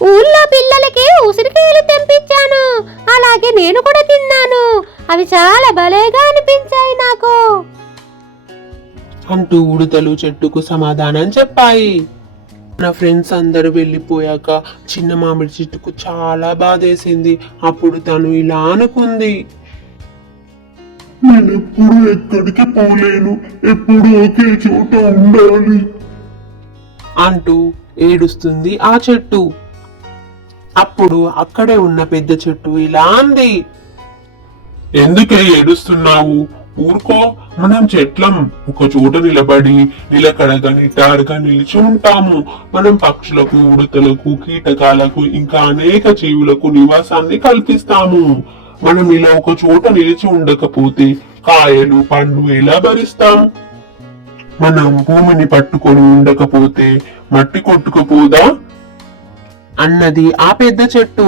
ఊళ్ళో పిల్లలకి ఉసిరికాయలు తెంపించాను. అలాగే నేను కూడా తిన్నాను. అవి చాలా భలేగా అనిపించాయి నాకు అంటూ ఉడతలు చెట్టుకు సమాధానం చెప్పాయి. నా ఫ్రెండ్స్ అందరూ వెళ్ళిపోయాక చిన్న మామిడి చెట్టుకు చాలా బాధేసింది. అప్పుడు తను ఇలా అనుకుంది, నేను ఎప్పుడు ఎక్కడికి పోలేను, ఎప్పుడు ఒకే చోట ఉండాలి అంటూ ఏడుస్తుంది ఆ చెట్టు. అప్పుడు అక్కడే ఉన్న పెద్ద చెట్టు ఇలా అంది, ఎందుకే ఏడుస్తున్నావు? ఊరుకో, మనం చెట్లం ఒక చోట నిలబడి నిలకడగా నిటారుగా నిలిచి ఉంటాము. మనం పక్షులకు, ఉడతలకు, కీటకాలకు ఇంకా అనేక జీవులకు నివాసాన్ని కల్పిస్తాము. మనం ఇలా ఒక చోట నిలిచి ఉండకపోతే కాయలు పండ్లు ఎలా భరిస్తాం? మనం భూమిని పట్టుకొని ఉండకపోతే మట్టి కొట్టుకుపోదా? అన్నది ఆ పెద్ద చెట్టు.